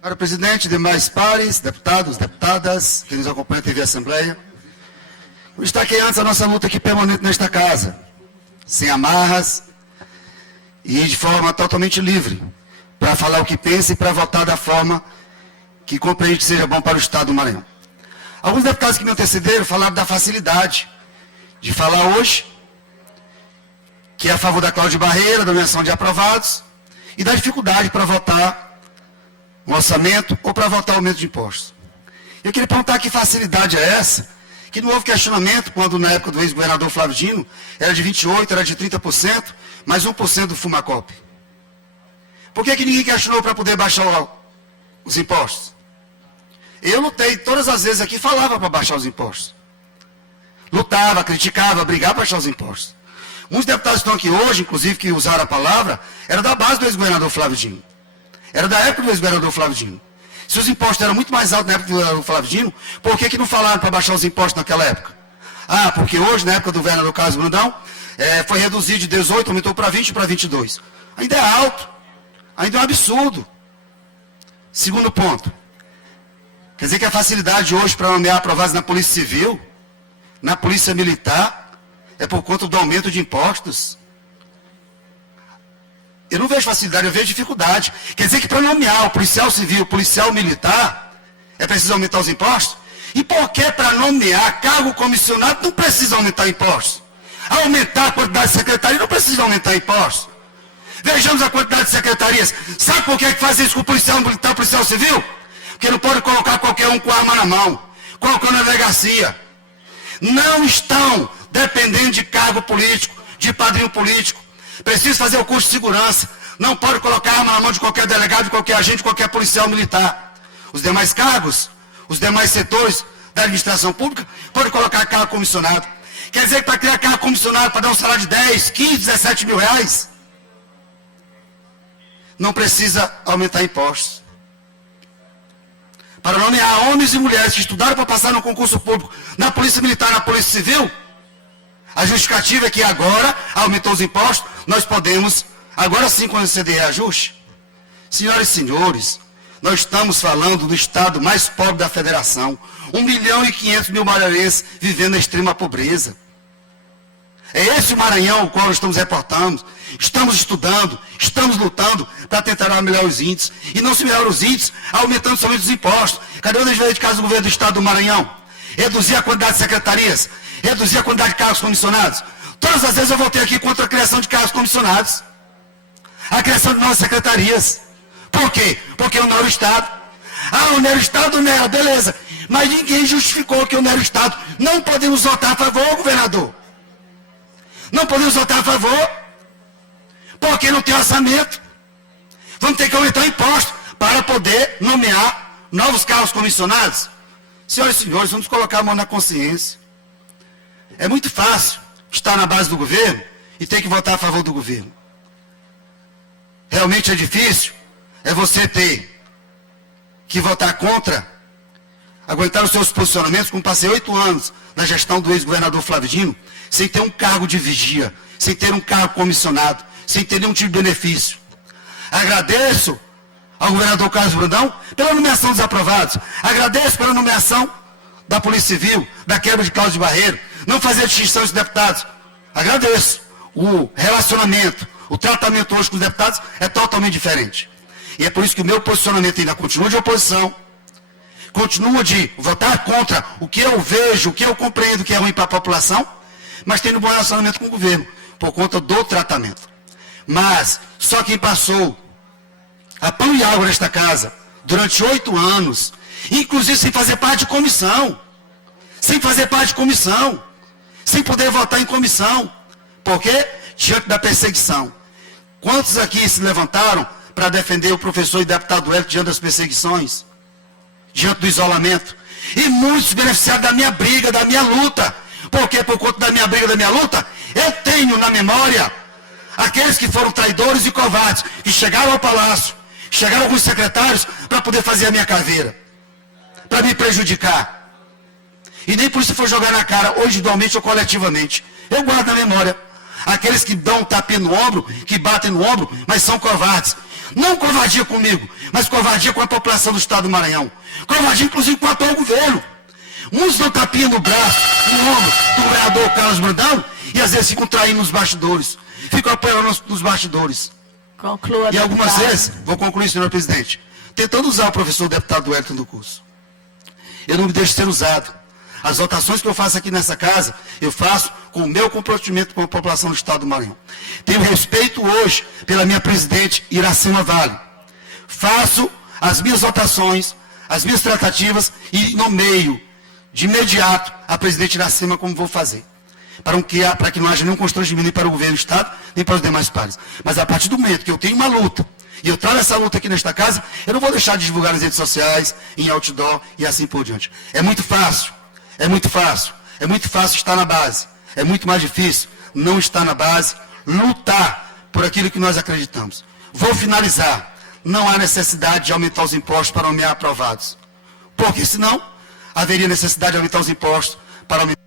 Para o presidente, demais pares, deputados, deputadas, que nos acompanham na TV Assembleia, eu destaquei antes a nossa luta aqui permanente nesta casa, sem amarras e de forma totalmente livre, para falar o que pensa e para votar da forma que compreende que seja bom para o Estado do Maranhão. Alguns deputados que me antecederam falaram da facilidade de falar hoje, que é a favor da Cláudia Barreira, da nomeação de aprovados, e da dificuldade para votar um orçamento ou para votar o aumento de impostos. Eu queria perguntar que facilidade é essa, que não houve questionamento quando na época do ex-governador Flávio Dino era de 28%, era de 30%, mais 1% do Fumacop. Por que ninguém questionou para poder baixar os impostos? Eu lutei todas as vezes aqui, falava para baixar os impostos. Lutava, criticava, brigava para baixar os impostos. Muitos deputados que estão aqui hoje, inclusive, que usaram a palavra, era da base do ex-governador Flávio Dino. Era da época do ex-governador Flávio Dino. Se os impostos eram muito mais altos na época do governador Flávio Dino, por que não falaram para baixar os impostos naquela época? Ah, porque hoje, na época do governador Carlos Brandão, foi reduzido de 18, aumentou para 20 para 22. Ainda é alto. Ainda é um absurdo. Segundo ponto. Quer dizer que a facilidade hoje para nomear aprovados na Polícia Civil, na Polícia Militar, é por conta do aumento de impostos? Eu não vejo facilidade, eu vejo dificuldade. Quer dizer que para nomear o policial civil, o policial militar, é preciso aumentar os impostos? E por que para nomear cargo comissionado não precisa aumentar impostos? Aumentar a quantidade de secretarias não precisa aumentar impostos. Vejamos a quantidade de secretarias. Sabe por que faz isso com o policial militar e o policial civil? Porque não pode colocar qualquer um com arma na mão, colocando na delegacia. Não estão dependendo de cargo político, de padrinho político. Precisa fazer o curso de segurança. Não pode colocar arma na mão de qualquer delegado, de qualquer agente, de qualquer policial militar. Os demais cargos, os demais setores da administração pública, pode colocar cargo comissionado. Quer dizer que para criar cargo comissionado, para dar um salário de 10, 15, 17 mil reais, não precisa aumentar impostos. Para nomear homens e mulheres que estudaram para passar no concurso público, na Polícia Militar, na Polícia Civil, a justificativa é que agora, aumentou os impostos, nós podemos, agora sim, conceder ajuste. Senhoras e senhores, nós estamos falando do estado mais pobre da federação. 1.500.000 maranhenses vivendo na extrema pobreza. É esse o Maranhão o qual nós estamos reportando. Estamos estudando, estamos lutando para tentar melhorar os índices. E não se melhorar os índices aumentando somente os impostos. Cadê o dever de casa do governo do estado do Maranhão? Reduzir a quantidade de secretarias, reduzir a quantidade de cargos comissionados. Todas as vezes eu voltei aqui contra a criação de cargos comissionados. A criação de novas secretarias. Por quê? Porque onera o Estado. Ah, onera o Estado, onera, beleza. Mas ninguém justificou que onera o Estado. Não podemos votar a favor, governador. Não podemos votar a favor, porque não tem orçamento. Vamos ter que aumentar o imposto para poder nomear novos cargos comissionados. Senhoras e senhores, vamos colocar a mão na consciência. É muito fácil estar na base do governo e ter que votar a favor do governo. Realmente é difícil, é você ter que votar contra, aguentar os seus posicionamentos, como passei 8 anos na gestão do ex-governador Flávio Dino, sem ter um cargo de vigia, sem ter um cargo comissionado, sem ter nenhum tipo de benefício. Agradeço ao governador Carlos Brandão pela nomeação dos aprovados. Agradeço pela nomeação da Polícia Civil, da quebra de Cláudia Barreira, não fazer distinção entre deputados. Agradeço. O relacionamento, o tratamento hoje com os deputados é totalmente diferente. E é por isso que o meu posicionamento ainda continua de oposição, continua de votar contra o que eu vejo, o que eu compreendo que é ruim para a população, mas tendo um bom relacionamento com o governo, por conta do tratamento. Mas só quem passou a pão e água nesta casa durante 8 anos, inclusive sem fazer parte de comissão, sem poder votar em comissão. Por quê? Diante da perseguição. Quantos aqui se levantaram para defender o professor e deputado Hélio diante das perseguições, diante do isolamento? E muitos beneficiaram da minha briga, da minha luta. Porque por conta da minha briga, da minha luta, eu tenho na memória aqueles que foram traidores e covardes, que chegaram ao palácio, chegaram alguns secretários para poder fazer a minha caveira, para me prejudicar. E nem por isso foi jogar na cara, ou individualmente ou coletivamente. Eu guardo na memória aqueles que dão um tapinha no ombro, que batem no ombro, mas são covardes. Não covardia comigo, mas covardia com a população do estado do Maranhão. Covardia, inclusive, com o atual governo. Muitos dão tapinha no braço, no ombro do vereador Carlos Brandão, e às vezes ficam traindo nos bastidores. Ficam apoiando nos bastidores. Conclua, e algumas deputado. vezes, vou concluir, senhor presidente, tentando usar o professor deputado Wellington do curso. Eu não me deixo ser usado. As votações que eu faço aqui nessa casa, eu faço com o meu comprometimento com a população do estado do Maranhão. Tenho respeito hoje pela minha presidente Iracema Vale. Faço as minhas votações, as minhas tratativas e nomeio de imediato a presidente Iracema como vou fazer. Para que não haja nenhum constrangimento nem para o governo do estado, nem para os demais pares. Mas a partir do momento que eu tenho uma luta, e eu trago essa luta aqui nesta casa, eu não vou deixar de divulgar nas redes sociais, em outdoor e assim por diante. É muito fácil, é muito fácil, é muito fácil estar na base. É muito mais difícil não estar na base, lutar por aquilo que nós acreditamos. Vou finalizar. Não há necessidade de aumentar os impostos para nomear aprovados. Porque senão, haveria necessidade de aumentar os impostos para aumentar